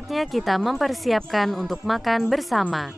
saatnya kita mempersiapkan untuk makan bersama.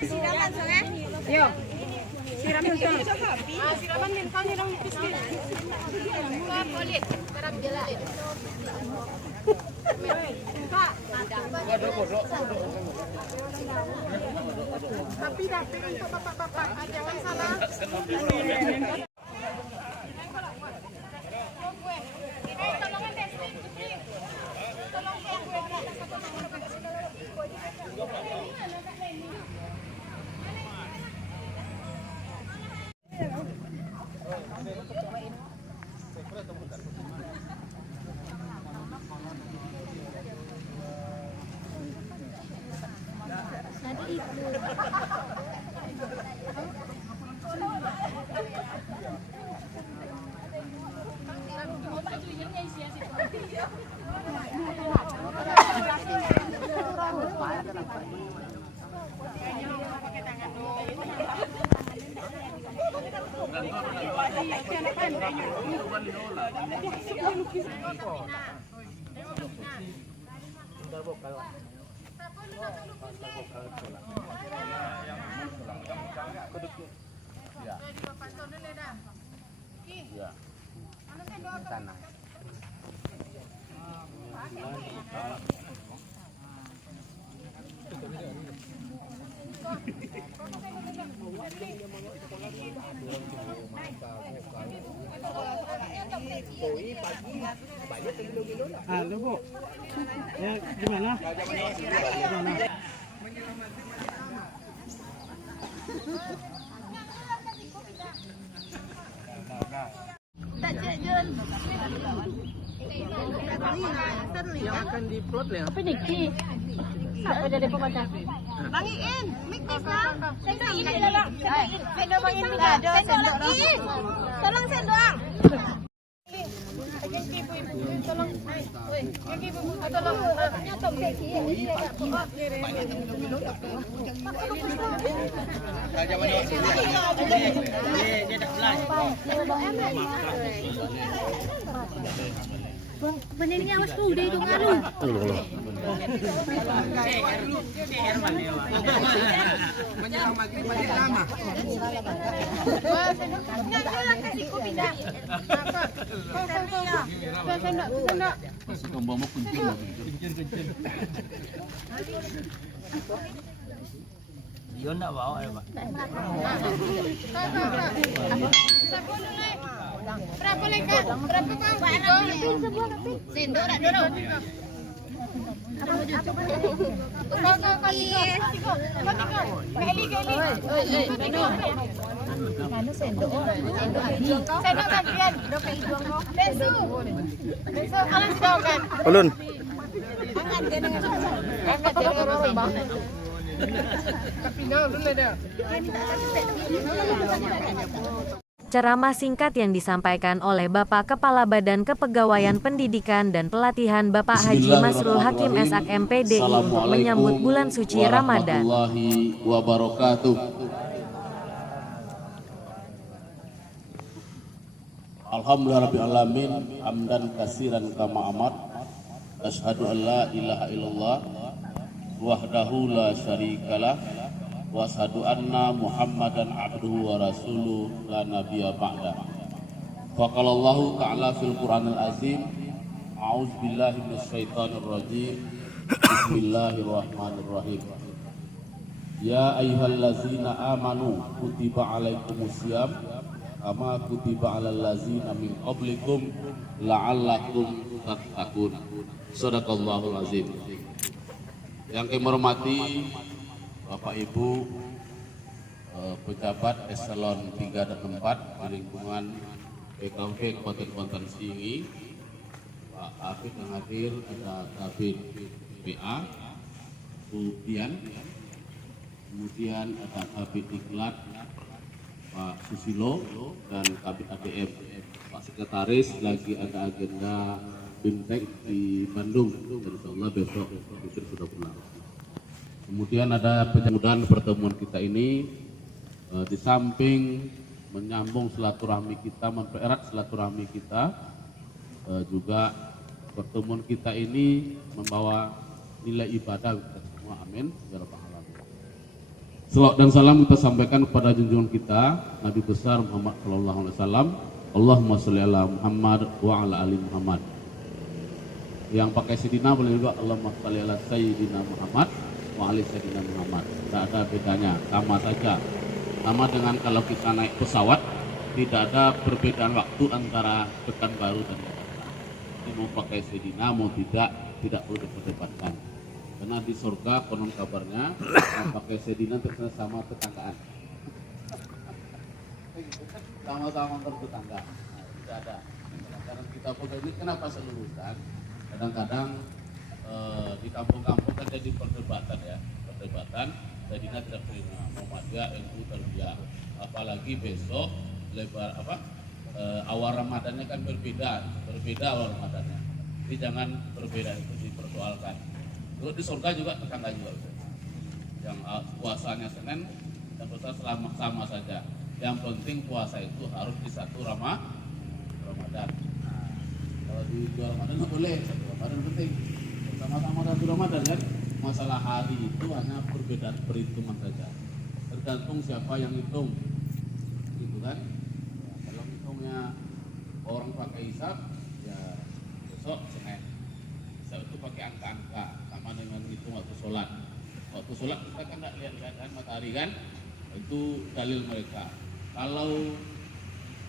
Siraman soalnya. Yo. Siraman soalnya. Siraman minta nirang biskuit. Kulit, kerap jelain. Pak, tapi dapet untuk bapak-bapak, jangan salah. Halo Bu, ya gimana? Yang akan diplot ya? Apa Niki? Apa jadi pembaca? Bangiin, mik lah. Sendok ini ada. Sendok bangiin mik ada. Sendok lagi. Tolong sendok. Tolong. Woi, yang ibu tolong. Nyotong seki. Benarnya awas tu dia itu ngalu. Menjelang maghrib masih lama. Nak kasih ku pindah. Sendok. Masih tombol mau kuncin lagi. Dia nak bawa ya Pak. Berapa lengkap? Berapa bang? Sendok tak dulu. Sendok bagian. Bensu. Alang sudah kan? Ulun. Tapi nah, dulu dah. Ceramah singkat yang disampaikan oleh Bapak Kepala Badan Kepegawaian Pendidikan dan Pelatihan Bapak Haji Masrul Hakim SAK MPDI untuk menyambut bulan suci Ramadan. Warahmatullahi wabarakatuh. Alhamdulillahirabbil alamin, hamdan katsiran kama amar. Asyhadu an la ilaha illallah wahdahu la syarikalah wa asyhadu anna Muhammadan abduhu wa rasuluh la nabiyya ba'da. Faqalallahu ta'ala fil Qur'anil azim, a'udzu billahi minasyaitonir rajim. Bismillahirrahmanirrahim. Ya ayyuhallazina amanu kutiba alaikumusiyam kama kutiba alal ladzina min qablikum la'allakum tattaqun. Shadaqallahul azim. Yang kami hormati Bapak Ibu pejabat eselon 3 dan 4 di lingkungan PKP Kabupaten Kuantan Singi, Pak Hafid yang hadir, ada Kabid PA, Bu Dian, kemudian ada Kabid Diklat Pak Susilo dan Kabid ADM Pak Sekretaris. Lagi ada agenda BIMTEK di Bandung, insyaallah besok itu sudah pulang. Kemudian ada mudah-mudahan pertemuan kita ini di samping menyambung silaturahmi kita, mempererat silaturahmi kita, juga pertemuan kita ini membawa nilai ibadah kita semua. Amin ya rabbal alamin. Salawat dan salam kita sampaikan kepada junjungan kita Nabi besar Muhammad sallallahu alaihi wasallam. Allahumma sholli ala Muhammad wa ala ali Muhammad. Yang pakai Sayyidina boleh juga Allahumma sholli ala Sayyidina Muhammad wa ali Sayyidina Muhammad. Tidak ada bedanya, sama saja. Sama dengan kalau kita naik pesawat, tidak ada perbedaan waktu antara Pekanbaru dan Jakarta. Ini mau pakai Sayyidina mau tidak perlu diperdebatkan. Karena di surga konon kabarnya mau pakai Sayyidina terkena sama tetanggaan. Sama-sama bertetangga. Tidak ada. Kadang kita pakai ini kenapa selulusan? Kadang-kadang di kampung-kampung kan jadi perdebatan ya, Sayyidina tidak terima, Muhammadiyah NU terbiak, apalagi besok lebar awal Ramadannya kan berbeda awal Ramadannya, jadi jangan berbeda itu dipersoalkan. Terus di surga juga tetangga juga, yang puasanya Senin dan puasa selama sama saja. Yang penting puasa itu harus di satu Ramadan. Kalau di dua Ramadan nggak boleh, satu Ramadan penting. Sama-sama satu Ramadan kan. Masalah hari itu hanya perbedaan perhitungan saja. Tergantung siapa yang hitung, gitu kan? Kalau hitungnya orang pakai hisab, ya besok Senin. Hisab itu pakai angka-angka, sama dengan hitung waktu sholat. Waktu sholat kita kan tidak lihat kan matahari kan? Itu dalil mereka. Kalau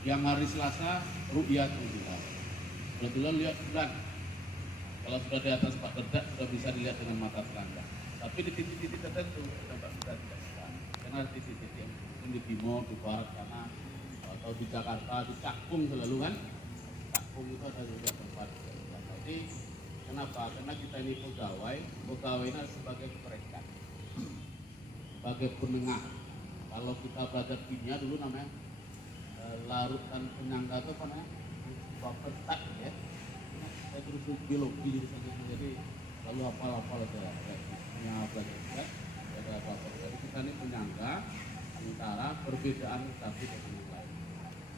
yang hari Selasa, ru'yatul hilal. Kebetulan lihat bulan. Kalau sudah di atas 4 derajat sudah bisa dilihat dengan mata telanjang. Tapi di titik-titik tertentu tempat kita tidak bisa. Karena di titik yang di timur, di barat sana, atau di Jakarta, di Cakung selalu kan. Cakung itu ada juga tempat. Jadi kenapa? Karena kita ini pegawainya sebagai perekat, sebagai penengah. Kalau kita belajar kimia dulu namanya larutan penyangga itu apa namanya? Petak ya. Saya terus biologi jadi lalu hafal aja punya belajar ada apa. Jadi kita ini penyangga antara perbedaan satu dengan yang lain.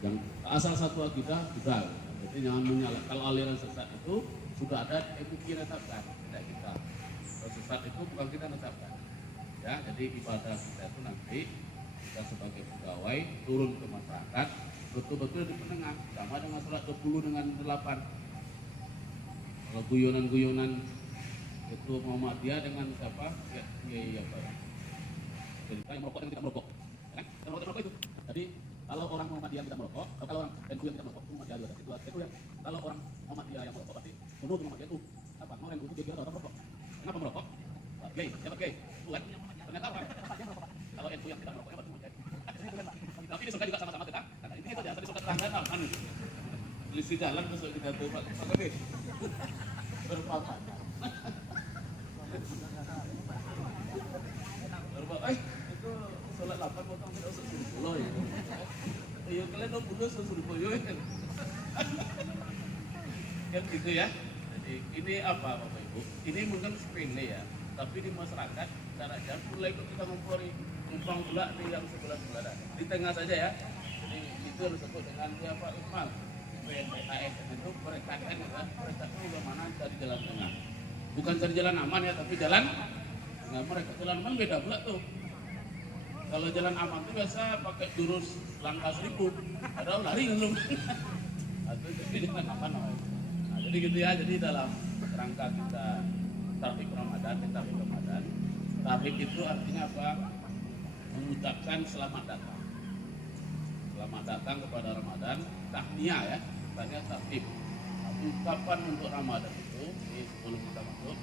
Yang asal satu akidah sudah. Jadi jangan menyalahkan. Kalau aliran sesat itu sudah ada MUI netapkan, tidak kita. Kalau sesat itu bukan kita netapkan. Ya, jadi ibadah kita itu nanti kita sebagai pegawai turun ke masyarakat betul-betul di penengah, sama dengan sholat 20 dengan 8. Kalau guyonan-guyonan itu Muhammadiyah dengan siapa? Ya apa ya? Jadi yang merokok dan tidak merokok, kan? Yang merokok itu. Jadi kalau orang Muhammadiyah tidak merokok, kalau orang NU yang tidak merokok, Muhammadiyah juga. Itu yang kalau orang Muhammadiyah yang merokok pasti menurut Muhammadiyah itu apa? Mau NU itu dia orang merokok. Kenapa merokok? Gay, siapa gay? Bukan. Ternyata orang kalau NU yang tidak merokok apa Muhammadiyah? Tapi di surga juga sama-sama tetangga. Karena ini saja di surga tetangga kan. Selisih jalan masuk kita tuh Pak. Oke. Berpakat. Itu sholat 8 potong tidak usah 10 ya. Ya kalian dong bunuh suruh boyo kan gitu ya. Jadi ini apa Bapak Ibu? Ini mungkin sepele ya, tapi di masyarakat cara jam mulai kita ngumpulin numpang pula di yang sebelah di tengah saja ya. Jadi itu disebut dengan apa Ismail PNPAS itu mereka kan mereka itu bagaimana cari jalan tengah, bukan cari jalan aman ya, tapi jalan tengah. Mereka jalan aman beda pula tuh. Kalau jalan aman tuh biasa pakai jurus langkah 1000, padahal lari kan belum. Atau jadi jalan aman namanya. Nah, jadi gitu ya. Jadi dalam rangka kita tahrik Ramadan, tahrik itu artinya apa? Mengucapkan selamat datang. Selamat datang kepada Ramadan, tahniah ya, tahniah tahrik. Nah, ucapan untuk Ramadan itu, sebelum kita masuk,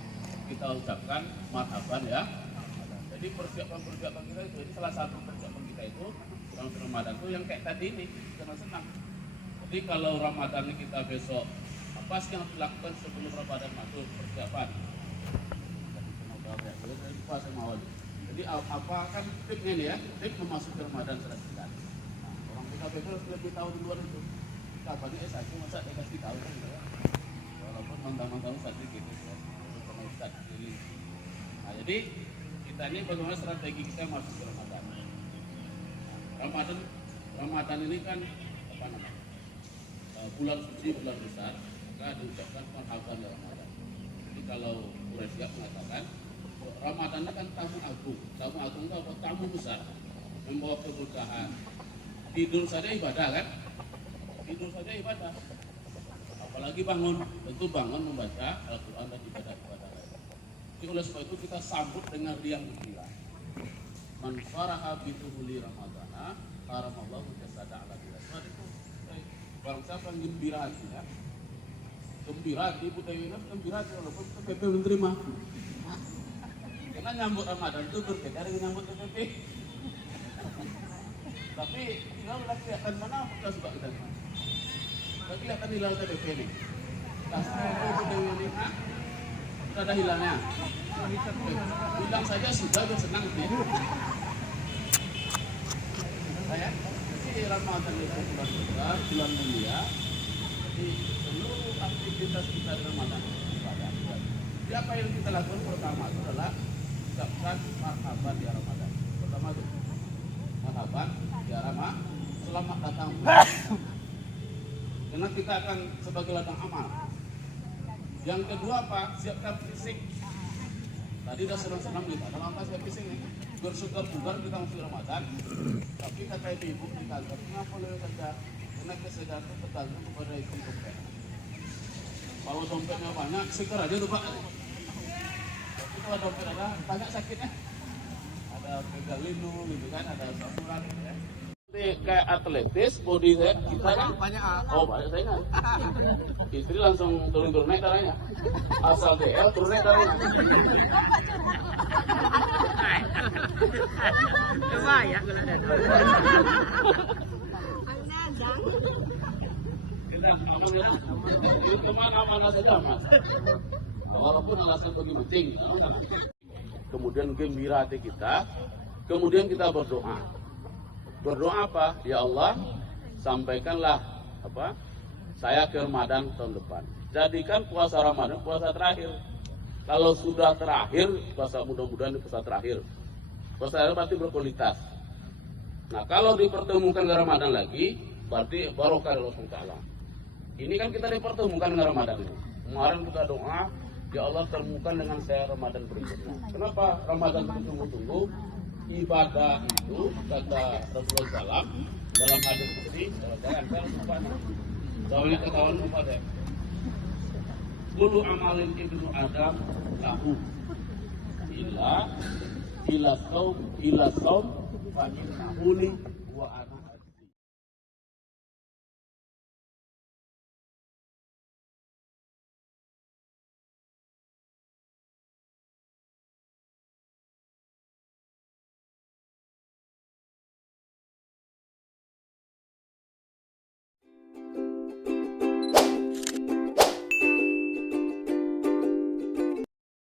kita ucapkan marhaban ya. Jadi persiapan kita itu, ini salah satu persiapan kita itu dalam Ramadan itu yang kayak tadi ini, senang-senang. Jadi kalau Ramadan ini kita besok, apa sih yang dilakukan sebelum Ramadan masuk persiapan? Jadi apa kan tipnya ini ya, tip memasuki Ramadan selesai. Orang kita besok lebih tahu di luar itu. Kabarnya S1 masa dikasih tahu kan ya. Walaupun mantan-mantan saat gitu ya. Nah jadi kita ini bagaimana strategi kita masuk ke Ramadan. Ramadan ini kan apa namanya? Bulan suci, bulan besar, maka diucapkan marhaban ya Ramadan. Jadi kalau Quraisy siap mengatakan Ramadan kan tamu agung itu apa? Tamu besar, membawa keberkahan. Tidur saja ibadah kan? Tidur saja ibadah. Apalagi bangun, tentu bangun membaca Al-Quran dan ibadah-ibadah lain. Jadi oleh sebab itu kita sambut dengan riang gembira. Man faraha bi tuhuli Ramadana, haramallahu jasada ala bilad. Itu barang siapa yang gembira hatinya, gembira hati budaya gembira hati walaupun PPP belum terima. Karena nyambut Ramadan itu berbeda dengan nyambut PPP. Tapi tinggal kelihatan mana kita suka kita. Kita kelihatan hilal PPP nih. Kasih budaya ini, sudah ada hilalnya. Hilang saja sudah bersenang ya. Saya jadi Ramadan itu bulan besar, bulan mulia. Jadi seluruh aktivitas kita di Ramadan ibadah. Jadi apa yang kita lakukan pertama itu adalah ucapkan marhaban di Ramadan. Pertama itu marhaban di Ramadan. Selamat datang. Karena kita akan sebagai ladang amal. Yang kedua apa? Siapkan fisik. Tadi udah senang-senang kita. Dalam apa siap fisik nih? Bersugar-sugar kita masuk Ramadan. Tapi kata ibu di kantor, kenapa boleh kerja? Karena kesehatan itu tergantung kepada isi dompet. Kalau dompetnya banyak, seger aja tuh Pak. Tapi kalau dompet ada banyak sakitnya. Ada pegalino gitu kan, ada samuran gitu ya. Kayak atletis, body kita kan banyak. Oh banyak saya kan. Istri langsung turun naik darahnya. Asal DL turun naik darahnya. Coba ya kalau ada. Teman aman saja mas. Walaupun alasan bagi penting. Kemudian gembira hati kita. Kemudian kita berdoa. Berdoa apa? Ya Allah, sampaikanlah apa? Saya ke Ramadan tahun depan. Jadikan puasa Ramadan puasa terakhir. Kalau sudah terakhir, puasa mudah-mudahan di puasa terakhir. Puasa terakhir pasti berkualitas. Nah, kalau dipertemukan ke Ramadan lagi, berarti barokah Allah SWT. Ini kan kita dipertemukan dengan Ramadan ini. Kemarin kita doa, ya Allah temukan dengan saya Ramadan berikutnya. Kenapa Ramadan ditunggu-tunggu? Ibadah itu kata Rasulullah SAW dalam hadis qudsi, jangan lupa nih. Soalnya ketahuan lupa deh. Kullu amalin ibnu Adam lahu ila saum fa innahu li wa ana